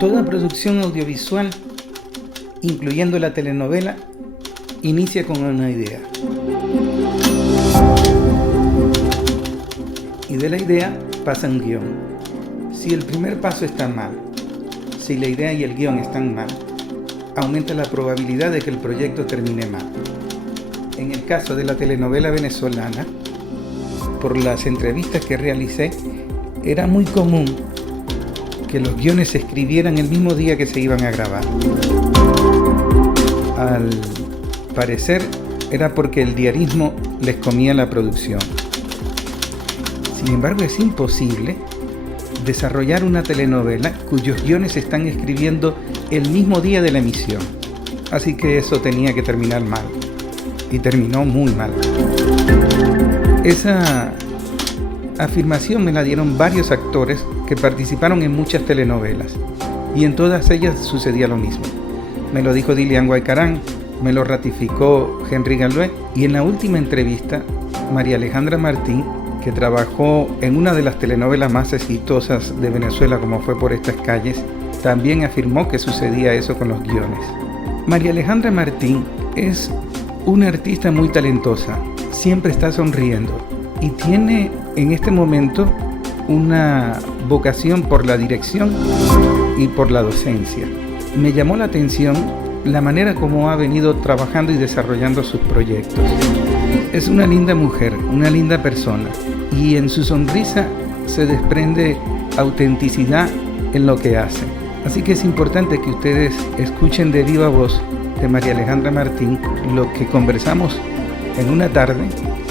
Toda producción audiovisual, incluyendo la telenovela, inicia con una idea. Y de la idea pasa un guión. Si el primer paso está mal, si la idea y el guión están mal, aumenta la probabilidad de que el proyecto termine mal. En el caso de la telenovela venezolana, por las entrevistas que realicé, era muy común que los guiones se escribieran el mismo día que se iban a grabar. Al parecer era porque el diarismo les comía la producción. Sin embargo, es imposible desarrollar una telenovela cuyos guiones se están escribiendo el mismo día de la emisión. Así que eso tenía que terminar mal. Y terminó muy mal. Esa afirmación me la dieron varios actores que participaron en muchas telenovelas. Y en todas ellas sucedía lo mismo. Me lo dijo Dilian Guaycarán, me lo ratificó Henry Galué. Y en la última entrevista, María Alejandra Martín, que trabajó en una de las telenovelas más exitosas de Venezuela, como fue Por estas calles, también afirmó que sucedía eso con los guiones. María Alejandra Martín es una artista muy talentosa, siempre está sonriendo y tiene en este momento una vocación por la dirección y por la docencia. Me llamó la atención la manera como ha venido trabajando y desarrollando sus proyectos. Es una linda mujer, una linda persona, y en su sonrisa se desprende autenticidad en lo que hace. Así que es importante que ustedes escuchen de viva voz de María Alejandra Martín lo que conversamos en una tarde,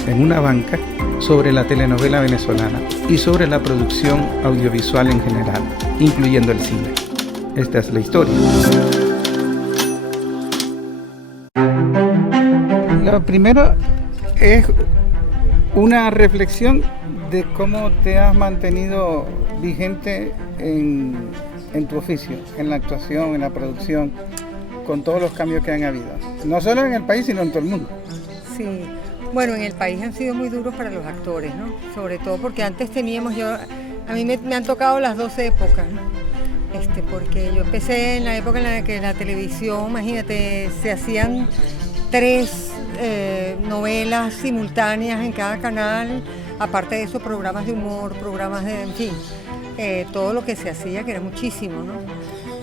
en una banca, sobre la telenovela venezolana y sobre la producción audiovisual en general, incluyendo el cine. Esta es la historia. Lo primero es una reflexión de cómo te has mantenido vigente en tu oficio, en la actuación, en la producción, con todos los cambios que han habido. No solo en el país, sino en todo el mundo. Sí, bueno, en el país han sido muy duros para los actores, ¿no? Sobre todo porque antes teníamos, a mí me han tocado las dos épocas, ¿no? Porque yo empecé en la época en la que la televisión, imagínate, se hacían 3 novelas simultáneas en cada canal, aparte de eso programas de humor, programas de, en fin, todo lo que se hacía, que era muchísimo, ¿no?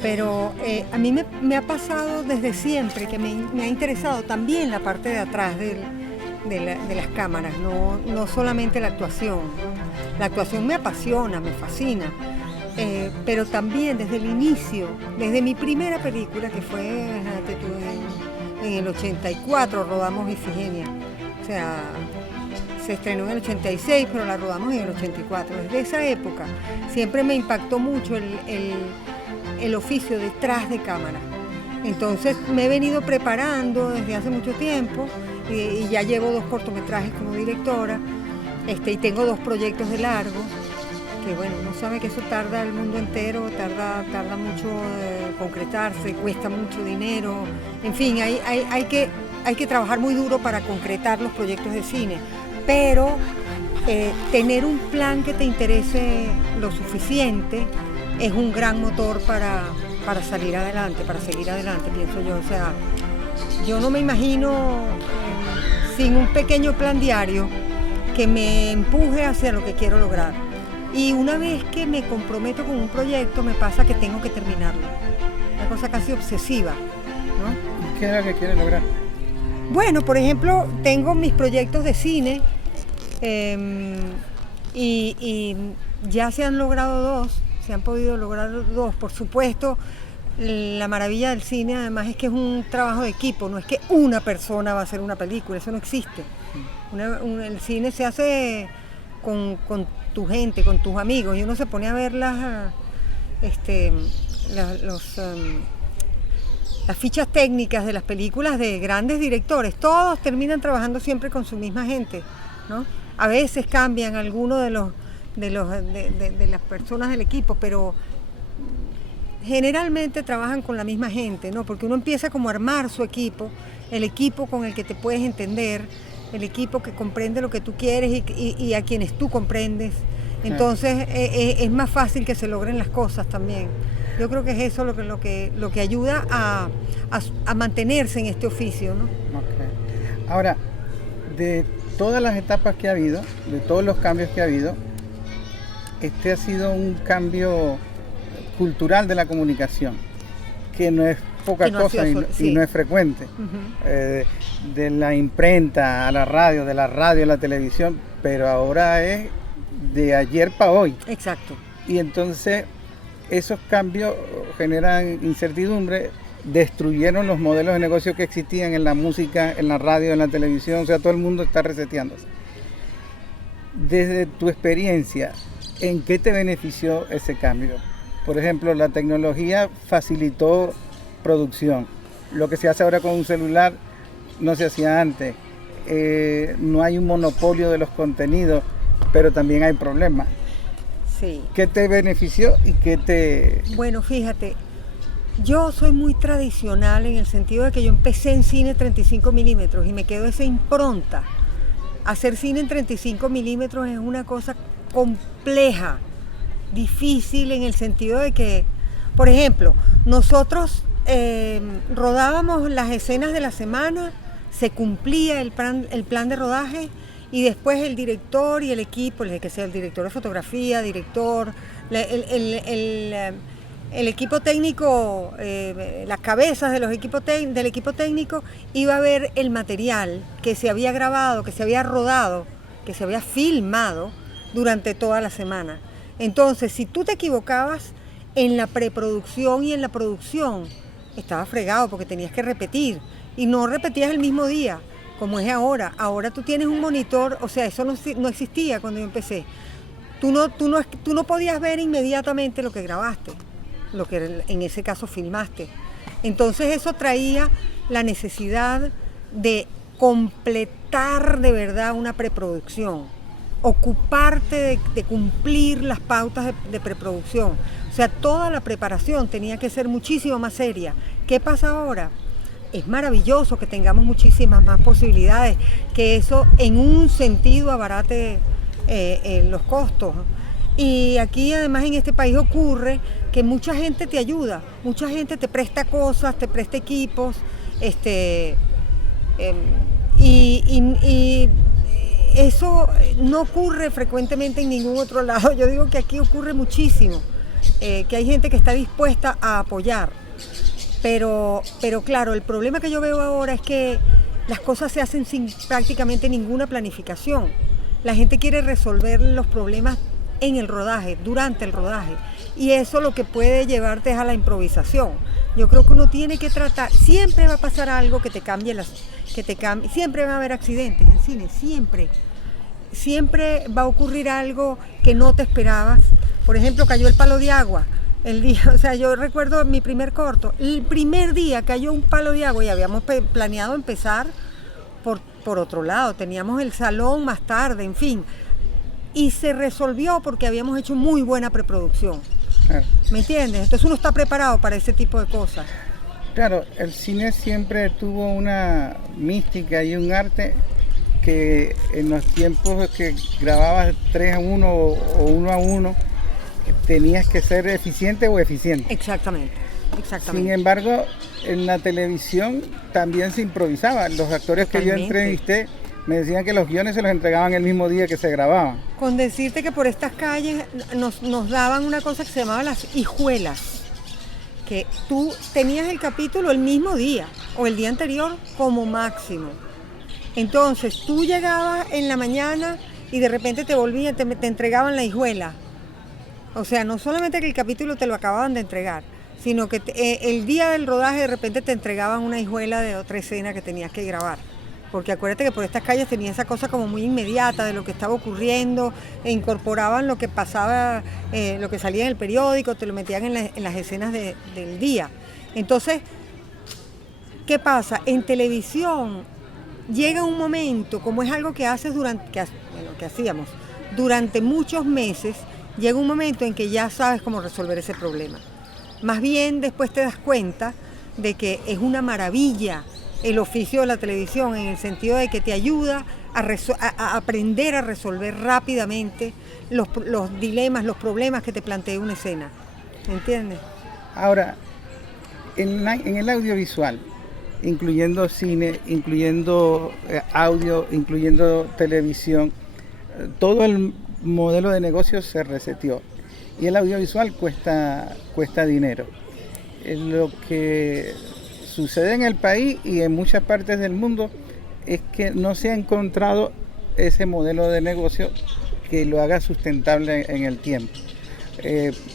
Pero a mí me ha pasado desde siempre que me ha interesado también la parte de atrás de las cámaras, no solamente la actuación. La actuación me apasiona, me fascina, pero también desde el inicio, desde mi primera película, que fue en el 84, rodamos Ifigenia. O sea, se estrenó en el 86, pero la rodamos en el 84. Desde esa época siempre me impactó mucho el oficio detrás de cámara. Entonces me he venido preparando desde hace mucho tiempo y ya llevo 2 cortometrajes como directora, y tengo 2 proyectos de largo, que bueno, uno sabe que eso tarda el mundo entero, tarda mucho concretarse, cuesta mucho dinero, en fin, hay que trabajar muy duro para concretar los proyectos de cine, pero tener un plan que te interese lo suficiente es un gran motor para salir adelante, para seguir adelante, pienso yo. O sea, yo no me imagino sin un pequeño plan diario que me empuje hacia lo que quiero lograr. Y una vez que me comprometo con un proyecto, me pasa que tengo que terminarlo. Una cosa casi obsesiva, ¿no? ¿Qué es lo que quieres lograr? Bueno, por ejemplo, tengo mis proyectos de cine y ya se han logrado 2. Se han podido lograr 2, por supuesto. La maravilla del cine además es que es un trabajo de equipo, no es que una persona va a hacer una película, eso no existe. El cine se hace con tu gente, con tus amigos, y uno se pone a ver las fichas técnicas de las películas de grandes directores. Todos terminan trabajando siempre con su misma gente, ¿no? A veces cambian algunos de las personas del equipo, pero generalmente trabajan con la misma gente, ¿no? Porque uno empieza como a armar su equipo, el equipo con el que te puedes entender, el equipo que comprende lo que tú quieres y a quienes tú comprendes. Entonces es más fácil que se logren las cosas también. Yo creo que es eso lo que ayuda a mantenerse en este oficio, ¿no? Okay. Ahora, de todas las etapas que ha habido, de todos los cambios que ha habido, este ha sido un cambio cultural de la comunicación, que no es poca cosa y no es frecuente. De la imprenta a la radio, de la radio a la televisión, pero ahora es de ayer para hoy. Exacto. Y entonces esos cambios generan incertidumbre, destruyeron los modelos de negocio que existían en la música, en la radio, en la televisión, o sea, todo el mundo está reseteándose. Desde tu experiencia, ¿en qué te benefició ese cambio? Por ejemplo, la tecnología facilitó producción. Lo que se hace ahora con un celular no se hacía antes. No hay un monopolio de los contenidos, pero también hay problemas. Sí. ¿Qué te benefició y qué te...? Bueno, fíjate, yo soy muy tradicional en el sentido de que yo empecé en cine 35 milímetros y me quedó esa impronta. Hacer cine en 35 milímetros es una cosa compleja, difícil en el sentido de que, por ejemplo, nosotros rodábamos las escenas de la semana, se cumplía el plan de rodaje y después el director y el equipo, que sea el director de fotografía, director, el equipo técnico, las cabezas de del equipo técnico, iba a ver el material que se había grabado, que se había rodado, que se había filmado durante toda la semana. Entonces, si tú te equivocabas en la preproducción y en la producción, estaba fregado porque tenías que repetir y no repetías el mismo día, como es ahora. Ahora tú tienes un monitor, o sea, eso no existía cuando yo empecé. Tú no podías ver inmediatamente lo que grabaste, lo que en ese caso filmaste. Entonces eso traía la necesidad de completar de verdad una preproducción, ocuparte de cumplir las pautas de preproducción. O sea, toda la preparación tenía que ser muchísimo más seria. ¿Qué pasa ahora? Es maravilloso que tengamos muchísimas más posibilidades, que eso en un sentido abarate los costos. Y aquí además en este país ocurre que mucha gente te ayuda, mucha gente te presta cosas, te presta equipos, y eso no ocurre frecuentemente en ningún otro lado. Yo digo que aquí ocurre muchísimo, que hay gente que está dispuesta a apoyar. Pero claro, el problema que yo veo ahora es que las cosas se hacen sin prácticamente ninguna planificación. La gente quiere resolver los problemas en el rodaje, durante el rodaje. Y eso lo que puede llevarte es a la improvisación. Yo creo que uno tiene que tratar, siempre va a pasar algo que te cambie siempre va a haber accidentes en cine, siempre. Siempre va a ocurrir algo que no te esperabas. Por ejemplo, cayó el palo de agua. O sea, yo recuerdo mi primer corto, el primer día cayó un palo de agua y habíamos planeado empezar por otro lado, teníamos el salón más tarde, en fin, y se resolvió porque habíamos hecho muy buena preproducción. Claro. ¿Me entiendes? Entonces uno está preparado para ese tipo de cosas. Claro, el cine siempre tuvo una mística y un arte que en los tiempos que grababas 3-1 o 1-1, tenías que ser eficiente o eficiente. Exactamente. Sin embargo, en la televisión también se improvisaba. Los actores que yo entrevisté me decían que los guiones se los entregaban el mismo día que se grababan. Con decirte que por estas calles nos daban una cosa que se llamaba las hijuelas, que tú tenías el capítulo el mismo día o el día anterior como máximo. Entonces tú llegabas en la mañana y de repente te volvían, te entregaban la hijuela. O sea, no solamente que el capítulo te lo acababan de entregar, sino que el día del rodaje de repente te entregaban una hijuela de otra escena que tenías que grabar. Porque acuérdate que por estas calles tenía esa cosa como muy inmediata de lo que estaba ocurriendo, e incorporaban lo que pasaba, lo que salía en el periódico, te lo metían en las escenas del día. Entonces, ¿qué pasa? En televisión llega un momento, como es algo que haces que hacíamos durante muchos meses, llega un momento en que ya sabes cómo resolver ese problema. Más bien después te das cuenta de que es una maravilla el oficio de la televisión, en el sentido de que te ayuda a aprender a resolver rápidamente los dilemas, los problemas que te plantea una escena. ¿Me entiendes? Ahora, en el audiovisual, incluyendo cine, incluyendo audio, incluyendo televisión, todo el modelo de negocio se reseteó y el audiovisual cuesta dinero. Lo que sucede en el país y en muchas partes del mundo es que no se ha encontrado ese modelo de negocio que lo haga sustentable en el tiempo.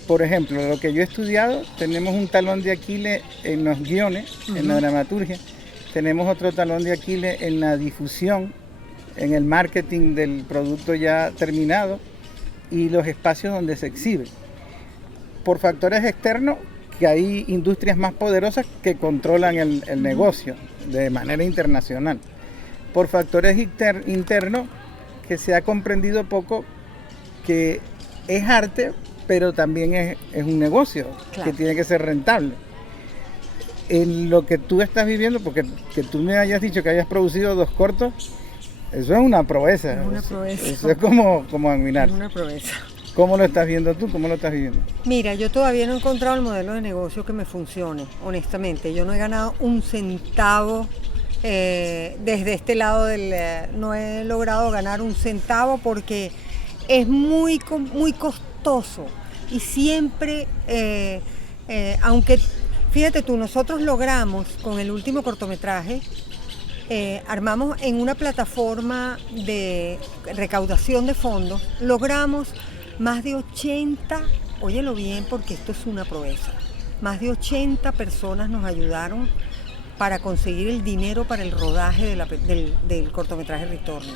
Por ejemplo, lo que yo he estudiado, tenemos un talón de Aquiles en los guiones, en la dramaturgia, tenemos otro talón de Aquiles en la difusión, en el marketing del producto ya terminado y los espacios donde se exhibe. Por factores externos, que hay industrias más poderosas que controlan el negocio de manera internacional. Por factores internos, que se ha comprendido poco que es arte, pero también es un negocio, claro, que tiene que ser rentable. En lo que tú estás viviendo, porque que tú me hayas dicho que hayas producido 2 cortos, eso es una proeza. Es una proeza. Eso es como admirar. Es una proeza. ¿Cómo lo estás viendo tú? ¿Cómo lo estás viviendo? Mira, yo todavía no he encontrado el modelo de negocio que me funcione, honestamente. Yo no he ganado un centavo desde este lado no he logrado ganar un centavo porque es muy costoso y siempre, aunque, fíjate tú, nosotros logramos con el último cortometraje, armamos en una plataforma de recaudación de fondos, logramos más de 80, óyelo bien porque esto es una proeza, más de 80 personas nos ayudaron para conseguir el dinero para el rodaje del cortometraje Retorno.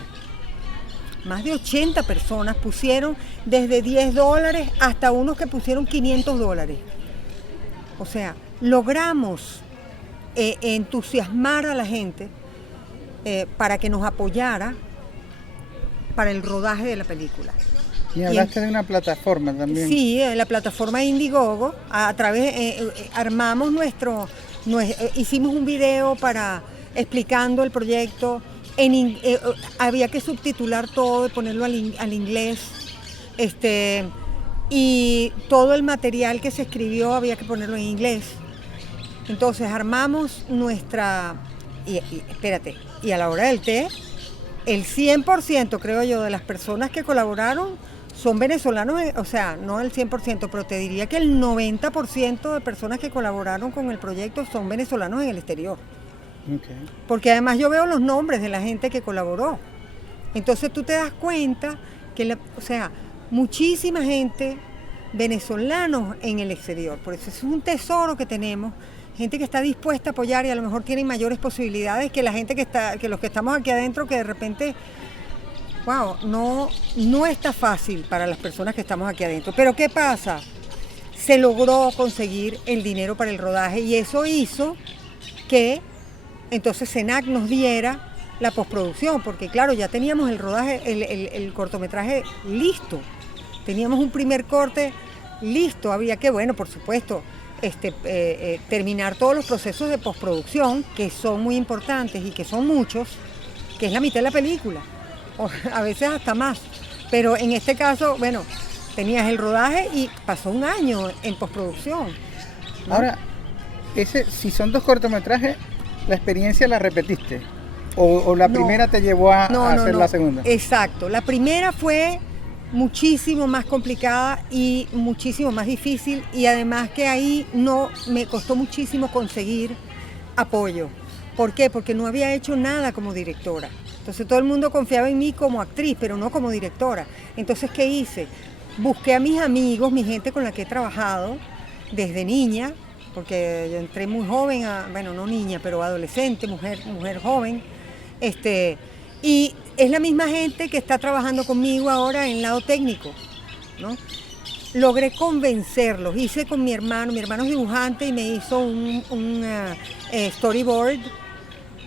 Más de 80 personas pusieron desde $10 hasta unos que pusieron $500. O sea, logramos entusiasmar a la gente para que nos apoyara para el rodaje de la película. Y hablaste de una plataforma también. Sí, la plataforma Indiegogo, a través, armamos hicimos un video explicando el proyecto, había que subtitular todo y ponerlo al inglés, y todo el material que se escribió había que ponerlo en inglés. Entonces armamos y a la hora del té, el 100% creo yo de las personas que colaboraron son venezolanos, o sea, no el 100%, pero te diría que el 90% de personas que colaboraron con el proyecto son venezolanos en el exterior. Okay. Porque además yo veo los nombres de la gente que colaboró. Entonces tú te das cuenta que, muchísima gente, venezolanos en el exterior. Por eso es un tesoro que tenemos, gente que está dispuesta a apoyar y a lo mejor tienen mayores posibilidades que la gente que los que estamos aquí adentro, que de repente... Wow, no está fácil para las personas que estamos aquí adentro. Pero ¿qué pasa? Se logró conseguir el dinero para el rodaje y eso hizo que entonces Senac nos diera la postproducción, porque claro, ya teníamos el rodaje, el cortometraje listo. Teníamos un primer corte listo, había que, bueno, por supuesto, terminar todos los procesos de postproducción, que son muy importantes y que son muchos, que es la mitad de la película. O a veces hasta más, pero en este caso, bueno, tenías el rodaje y pasó un año en postproducción, ¿no? Ahora, si son 2 cortometrajes, ¿la experiencia la repetiste? ¿O la primera te llevó a hacer la segunda? Exacto, la primera fue muchísimo más complicada y muchísimo más difícil, y además que ahí me costó muchísimo conseguir apoyo. ¿Por qué? Porque no había hecho nada como directora. Entonces todo el mundo confiaba en mí como actriz, pero no como directora. Entonces, ¿qué hice? Busqué a mis amigos, mi gente con la que he trabajado desde niña, porque yo entré muy joven, no niña, pero adolescente, mujer joven. Y es la misma gente que está trabajando conmigo ahora en el lado técnico, ¿no? Logré convencerlos, hice con mi hermano es dibujante y me hizo un storyboard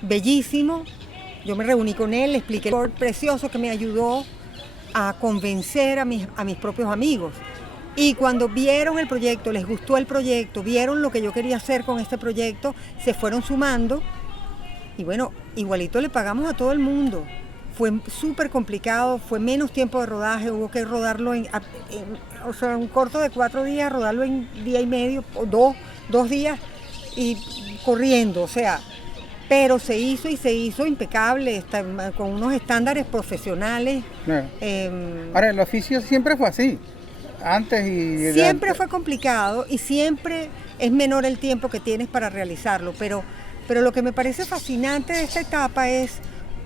bellísimo. Yo me reuní con él, le expliqué el storyboard precioso que me ayudó a convencer a mis propios amigos. Y cuando vieron el proyecto, les gustó el proyecto, vieron lo que yo quería hacer con este proyecto, se fueron sumando y bueno, igualito le pagamos a todo el mundo. fue súper complicado, fue menos tiempo de rodaje, hubo que rodarlo o sea, un corto de 4 días, rodarlo en día y medio, o 2 días, y corriendo, o sea, pero se hizo impecable, con unos estándares profesionales. Claro. Ahora, el oficio siempre fue así, antes y... Siempre fue complicado y siempre es menor el tiempo que tienes para realizarlo, pero lo que me parece fascinante de esta etapa es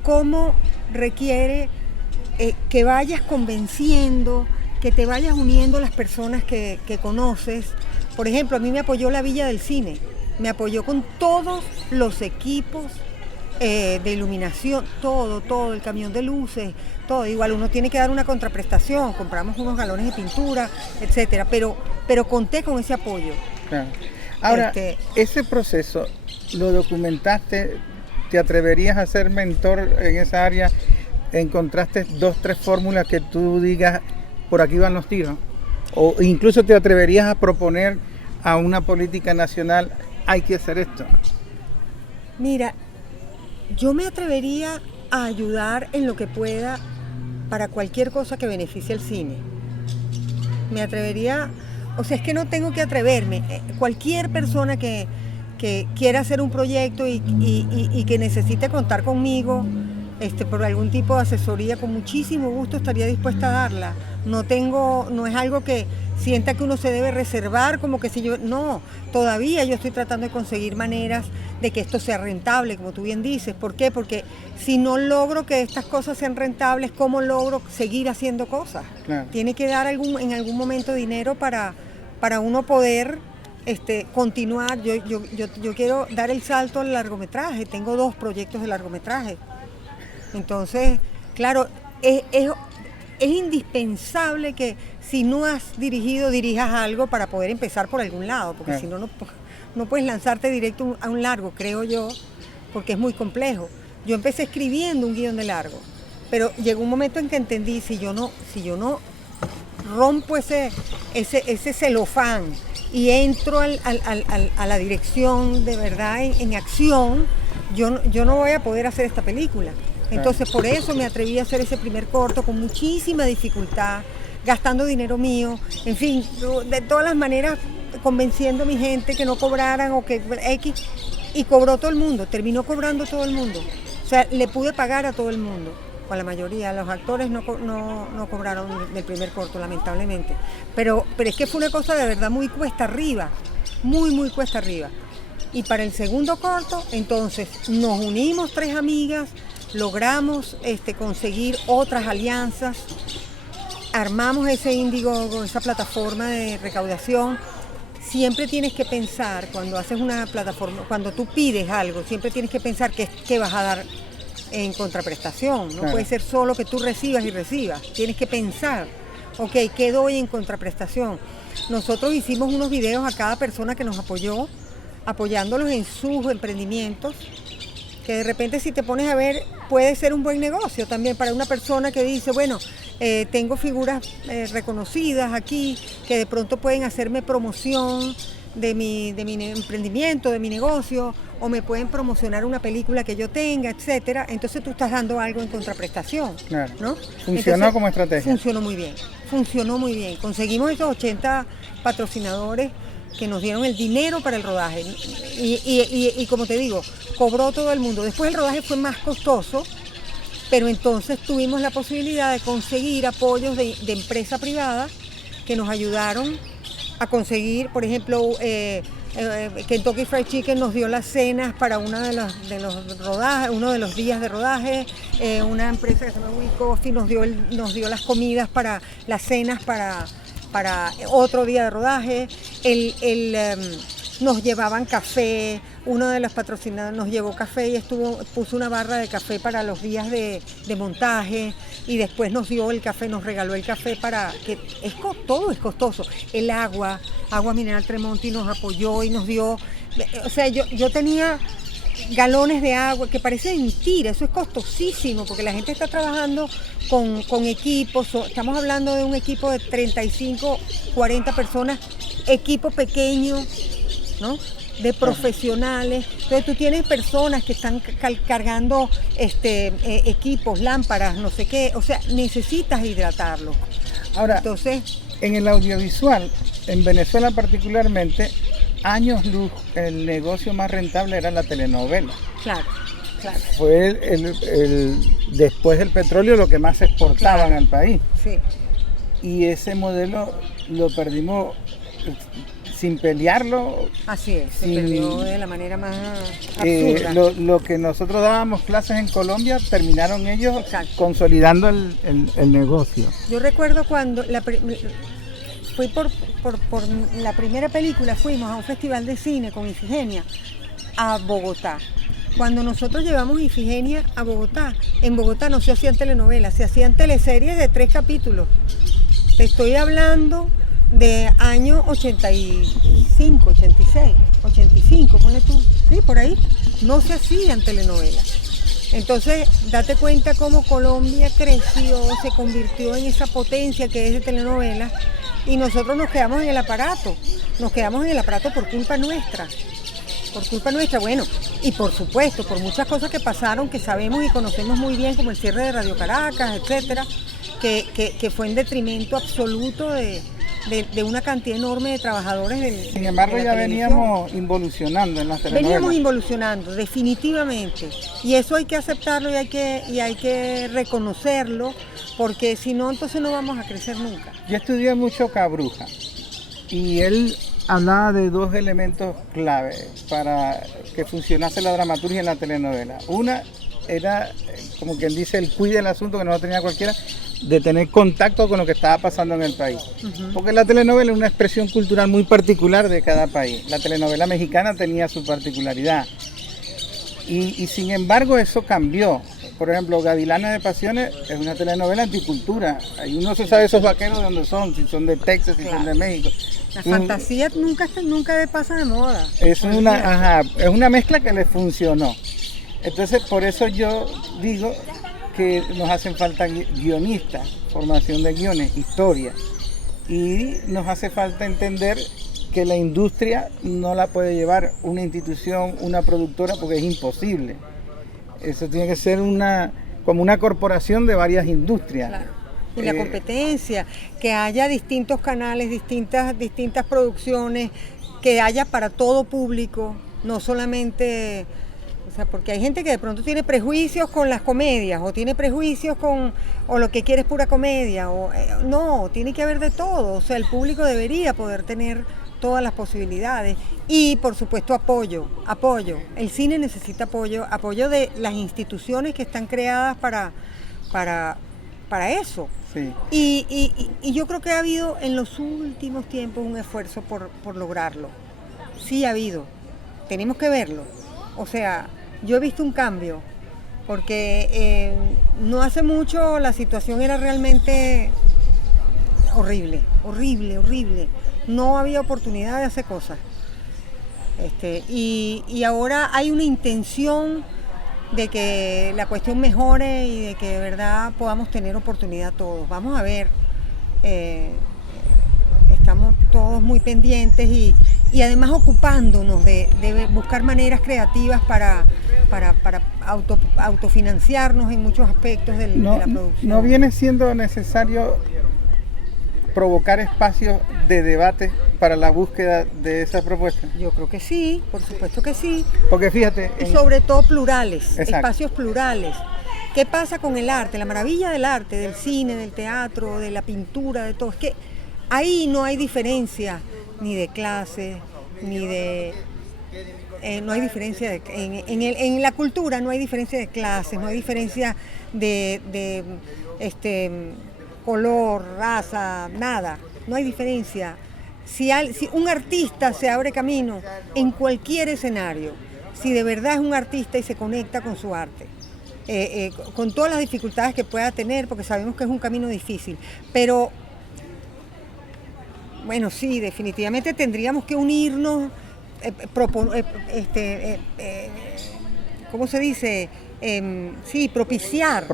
cómo requiere que vayas convenciendo, que te vayas uniendo a las personas que conoces. Por ejemplo, a mí me apoyó la Villa del Cine, me apoyó con todos los equipos de iluminación, todo, el camión de luces, todo. Igual uno tiene que dar una contraprestación, compramos unos galones de pintura, etcétera, pero conté con ese apoyo. Claro. Ahora, ese proceso, ¿lo documentaste? ¿Te atreverías a ser mentor en esa área? ¿Encontraste 2, 3 fórmulas que tú digas, por aquí van los tiros? ¿O incluso te atreverías a proponer a una política nacional, hay que hacer esto? Mira, yo me atrevería a ayudar en lo que pueda para cualquier cosa que beneficie al cine. Me atrevería, o sea, es que no tengo que atreverme. Cualquier persona que quiera hacer un proyecto y que necesite contar conmigo por algún tipo de asesoría, con muchísimo gusto estaría dispuesta a darla. No es algo que sienta que uno se debe reservar, como que si yo... No, todavía yo estoy tratando de conseguir maneras de que esto sea rentable, como tú bien dices. ¿Por qué? Porque si no logro que estas cosas sean rentables, ¿cómo logro seguir haciendo cosas? Claro. Tiene que dar en algún momento dinero para uno poder continuar. Yo quiero dar el salto al largometraje, tengo 2 proyectos de largometraje. Entonces, claro, es indispensable que si no has dirigido, dirijas algo para poder empezar por algún lado, porque si no, no puedes lanzarte directo a un largo, creo yo, porque es muy complejo. Yo empecé escribiendo un guión de largo, pero llegó un momento en que entendí, si yo no rompo ese celofán y entro a la dirección de verdad en acción, yo no voy a poder hacer esta película. Entonces por eso me atreví a hacer ese primer corto con muchísima dificultad, gastando dinero mío, en fin, de todas las maneras convenciendo a mi gente que no cobraran o que X, y cobró todo el mundo, terminó cobrando todo el mundo. O sea, le pude pagar a todo el mundo, con la mayoría. Los actores no cobraron del primer corto, lamentablemente. Pero es que fue una cosa de verdad muy cuesta arriba, muy cuesta arriba. Y para el segundo corto, entonces, nos unimos 3 amigas, logramos conseguir otras alianzas, armamos ese Indiegogo, esa plataforma de recaudación. Siempre tienes que pensar, cuando haces una plataforma, cuando tú pides algo, siempre tienes que pensar qué vas a dar en contraprestación. No puede ser solo que tú recibas y recibas. Tienes que pensar, ok, ¿qué doy en contraprestación? Nosotros hicimos unos videos a cada persona que nos apoyó, apoyándolos en sus emprendimientos, que de repente, si te pones a ver, puede ser un buen negocio también para una persona que dice, bueno, tengo figuras reconocidas aquí que de pronto pueden hacerme promoción de mi emprendimiento, de mi negocio, o me pueden promocionar una película que yo tenga, etcétera. Entonces tú estás dando algo en contraprestación, claro, ¿no? Funcionó como estrategia. Funcionó muy bien. Conseguimos esos 80 patrocinadores que nos dieron el dinero para el rodaje y como te digo, cobró todo el mundo. Después el rodaje fue más costoso, pero entonces tuvimos la posibilidad de conseguir apoyos de empresa privada que nos ayudaron a conseguir, por ejemplo, Kentucky Fried Chicken nos dio las cenas para uno de los días de rodaje, una empresa que se llama We Coffee nos dio las comidas para las cenas para otro día de rodaje. Nos llevaban café, uno de los patrocinadores nos llevó café y puso una barra de café para los días de montaje, y después nos dio el café, nos regaló el café todo es costoso. El agua mineral Tremonti nos apoyó y nos dio, o sea, yo tenía galones de agua, que parece mentira, eso es costosísimo, porque la gente está trabajando con equipos, estamos hablando de un equipo de 35, 40 personas, equipo pequeño, ¿no? de profesionales. Entonces tú tienes personas que están cargando equipos, lámparas, no sé qué, o sea, necesitas hidratarlo. Ahora, entonces, en el audiovisual, en Venezuela particularmente, años luz, el negocio más rentable era la telenovela. claro. Fue después del petróleo lo que más se exportaba en el país. Sí. Y ese modelo lo perdimos sin pelearlo. Así es, se perdió de la manera más absurda. Lo que nosotros dábamos clases en Colombia, terminaron ellos consolidando el negocio. Yo recuerdo cuando fui por la primera película, fuimos a un festival de cine con Ifigenia a Bogotá. Cuando nosotros llevamos Ifigenia a Bogotá, en Bogotá no se hacían telenovelas, se hacían teleseries de 3 capítulos. Te estoy hablando de año 85, 86, 85, ponle tú, sí, por ahí, no se hacían telenovelas. Entonces, date cuenta cómo Colombia creció, se convirtió en esa potencia que es de telenovelas, y nosotros nos quedamos en el aparato por culpa nuestra. Bueno, y por supuesto, por muchas cosas que pasaron, que sabemos y conocemos muy bien, como el cierre de Radio Caracas, etcétera, que fue en detrimento absoluto de una cantidad enorme de trabajadores Sin embargo, ya veníamos involucionando en las telenovelas. Veníamos involucionando, definitivamente. Y eso hay que aceptarlo y hay que reconocerlo, porque si no, entonces no vamos a crecer nunca. Yo estudié mucho Cabruja y él hablaba de 2 elementos clave para que funcionase la dramaturgia en la telenovela. Una era, como quien dice, el cuide del asunto, que no lo tenía cualquiera, de tener contacto con lo que estaba pasando en el país. Porque la telenovela es una expresión cultural muy particular de cada país. La telenovela mexicana tenía su particularidad. Y sin embargo eso cambió. Por ejemplo, Gavilanes de Pasiones es una telenovela anticultura. Ahí uno se sabe esos vaqueros de dónde son, si son de Texas, si son de México. La fantasía nunca pasa de moda. Es una mezcla que le funcionó. Entonces, por eso yo digo que nos hacen falta guionistas, formación de guiones, historia. Y nos hace falta entender que la industria no la puede llevar una institución, una productora, porque es imposible. Eso tiene que ser como una corporación de varias industrias. Claro. Y la competencia, que haya distintos canales, distintas producciones, que haya para todo público, no solamente, o sea, porque hay gente que de pronto tiene prejuicios con las comedias, o tiene prejuicios o lo que quiere es pura comedia, no, tiene que haber de todo, o sea, el público debería poder tener todas las posibilidades y por supuesto apoyo. El cine necesita apoyo de las instituciones que están creadas para eso. Sí. Y yo creo que ha habido en los últimos tiempos un esfuerzo por lograrlo. Sí ha habido, tenemos que verlo. O sea, yo he visto un cambio, porque no hace mucho la situación era realmente horrible. No había oportunidad de hacer cosas. Y ahora hay una intención de que la cuestión mejore y de que de verdad podamos tener oportunidad todos. Vamos a ver, estamos todos muy pendientes y además ocupándonos de buscar maneras creativas para autofinanciarnos en muchos aspectos de la producción. ¿No viene siendo necesario provocar espacios de debate para la búsqueda de esas propuestas? Yo creo que sí, por supuesto que sí. Porque fíjate... Y sobre todo plurales, Exacto. Espacios plurales. ¿Qué pasa con el arte? La maravilla del arte, del cine, del teatro, de la pintura, de todo. Es que ahí no hay diferencia ni de clase, ni de... no hay diferencia en la cultura no hay diferencia de clases, no hay diferencia de color, raza, nada, no hay diferencia. Si un artista se abre camino en cualquier escenario, si de verdad es un artista y se conecta con su arte, con todas las dificultades que pueda tener, porque sabemos que es un camino difícil, pero bueno, sí, definitivamente tendríamos que unirnos, ¿cómo se dice? Propiciar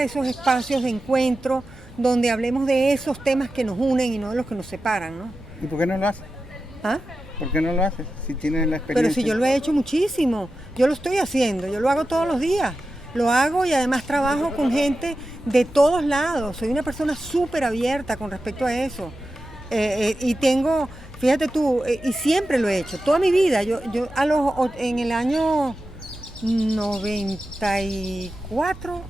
esos espacios de encuentro donde hablemos de esos temas que nos unen y no de los que nos separan, ¿no? ¿Y por qué no lo hace? ¿Ah? ¿Por qué no lo haces si tienes la experiencia? Pero si yo lo he hecho muchísimo, yo lo estoy haciendo, yo lo hago todos los días. Lo hago y además trabajo con gente de todos lados. Soy una persona súper abierta con respecto a eso. Y tengo, fíjate tú, y siempre lo he hecho, toda mi vida. Yo en el año 94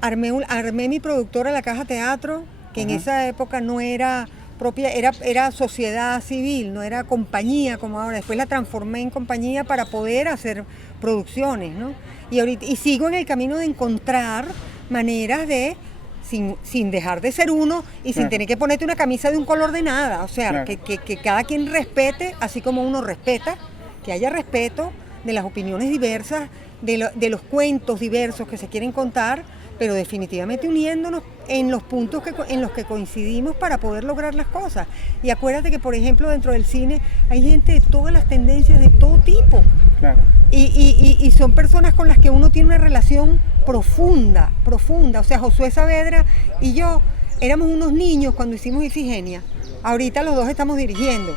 armé mi productora La Caja Teatro, que en esa época no era propia, era sociedad civil, no era compañía como ahora. Después la transformé en compañía para poder hacer producciones, ¿no? Y sigo en el camino de encontrar maneras de, sin dejar de ser uno y sin tener que ponerte una camisa de un color de nada. O sea, que cada quien respete, así como uno respeta, que haya respeto de las opiniones diversas, de los cuentos diversos que se quieren contar, pero definitivamente uniéndonos en los puntos en los que coincidimos para poder lograr las cosas. Y acuérdate que, por ejemplo, dentro del cine hay gente de todas las tendencias, de todo tipo. Claro. Y son personas con las que uno tiene una relación profunda. O sea, Josué Saavedra y yo éramos unos niños cuando hicimos Ifigenia. Ahorita los dos estamos dirigiendo,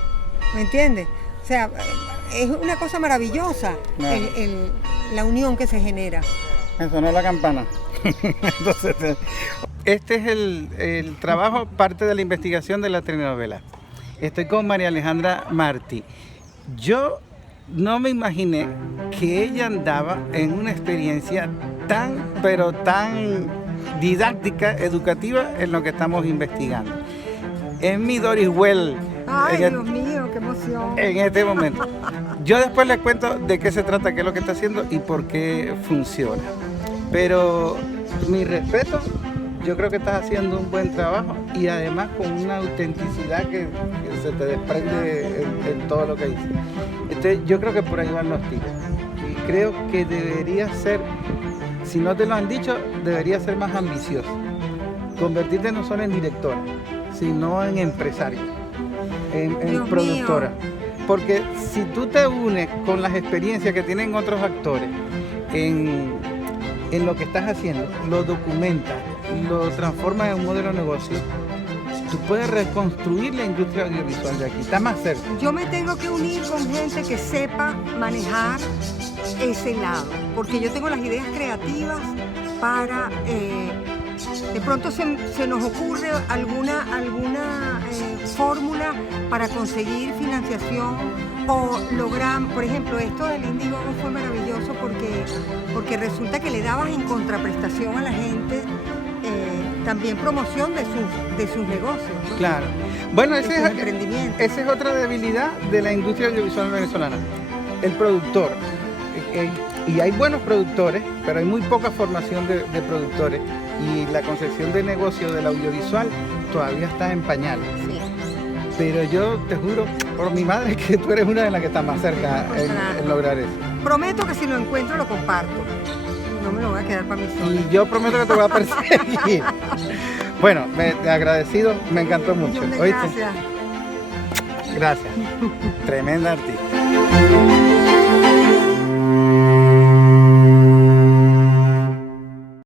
¿me entiendes? O sea, es una cosa maravillosa, claro, la unión que se genera. Me sonó la campana. Entonces, este es el trabajo, parte de la investigación de la telenovela. Estoy con María Alejandra Martí. Yo no me imaginé que ella andaba en una experiencia pero tan didáctica, educativa en lo que estamos investigando. Es mi Doris Well. Ay, Dios mío, qué emoción. En este momento. Yo después les cuento de qué se trata, qué es lo que está haciendo y por qué funciona. Pero mi respeto, yo creo que estás haciendo un buen trabajo y además con una autenticidad que se te desprende en todo lo que dices. Entonces, yo creo que por ahí van los tiros. Y creo que debería ser, si no te lo han dicho, debería ser más ambicioso. Convertirte no solo en directora, sino en empresaria, en productora. Porque si tú te unes con las experiencias que tienen otros actores en lo que estás haciendo, lo documentas, lo transformas en un modelo de negocio, tú puedes reconstruir la industria audiovisual de aquí, está más cerca. Yo me tengo que unir con gente que sepa manejar ese lado, porque yo tengo las ideas creativas para, de pronto se nos ocurre alguna fórmula para conseguir financiación o lograr, por ejemplo, esto del Indiegogo fue maravilloso porque resulta que le dabas en contraprestación a la gente también promoción de sus negocios, ¿no? Claro. Bueno, esa es otra debilidad de la industria audiovisual venezolana, el productor. Y hay buenos productores, pero hay muy poca formación de productores y la concepción de negocio del audiovisual todavía está en pañales. Sí. Pero yo te juro por mi madre que tú eres una de las que está más cerca en lograr eso. Prometo que si lo encuentro lo comparto. No me lo voy a quedar para mí sola. Y yo prometo que te voy a perseguir. Bueno, agradecido, me encantó mucho. Gracias. Gracias. Tremenda artista.